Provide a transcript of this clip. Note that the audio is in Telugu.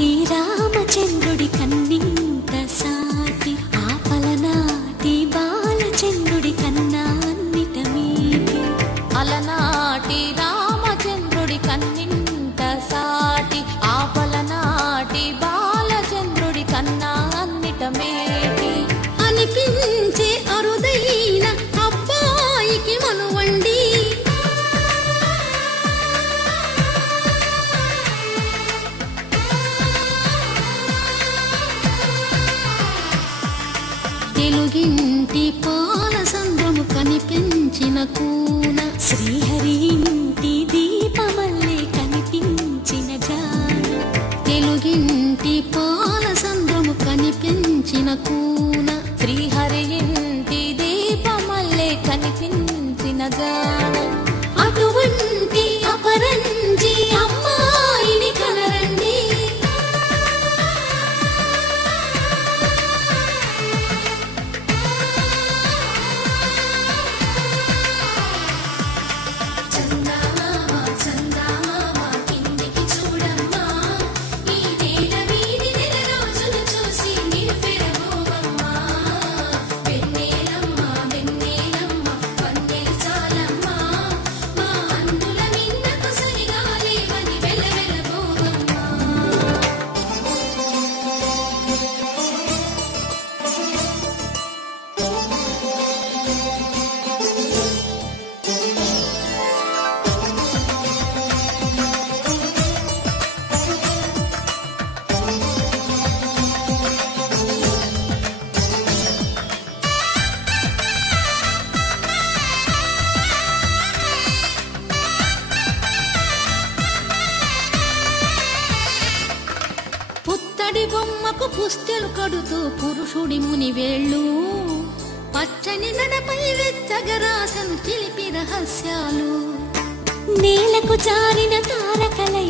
అలనాటి రామచంద్రుడి కన్నింత సాటి ఆపలనాటి బాలచంద్రుడి కన్నా అన్నిట మీటి. అలనాటి రామచంద్రుడి కన్నింత సాటి ఆపలనాటి బాలచంద్రుడి కన్నా అన్నిట మేటి అనిపించే అరుదైన అబ్బాయికి మనువండి. తెలుగింటి పాలసంద్రము కనిపించిన కూన శ్రీహరి ఇంటి దీపమల్లే కనిపించిన జాన. తెలుగింటి పాలసంద్రము కనిపించిన కూన శ్రీహరి ఇంటి దీపమల్లే కనిపించిన జాన. అటువంటి అపరంజి అమ్మాయిని కనరండి. పుత్తడి బొమ్మకు పుస్తెలు కడుతూ పురుషుడి ముని వేళ్ళు పచ్చని నడపై వెచ్చగరాసను చిలిపి రహస్యాలు. నేలకు జారిన తారకలై